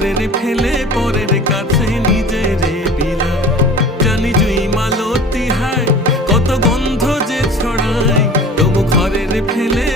ঘরের ফেলে পরের কাছে নিজেরে বিলা। জানি জুই মালতী হায় কত গন্ধ যে ছড়ায়, তবু ঘরের ফেলে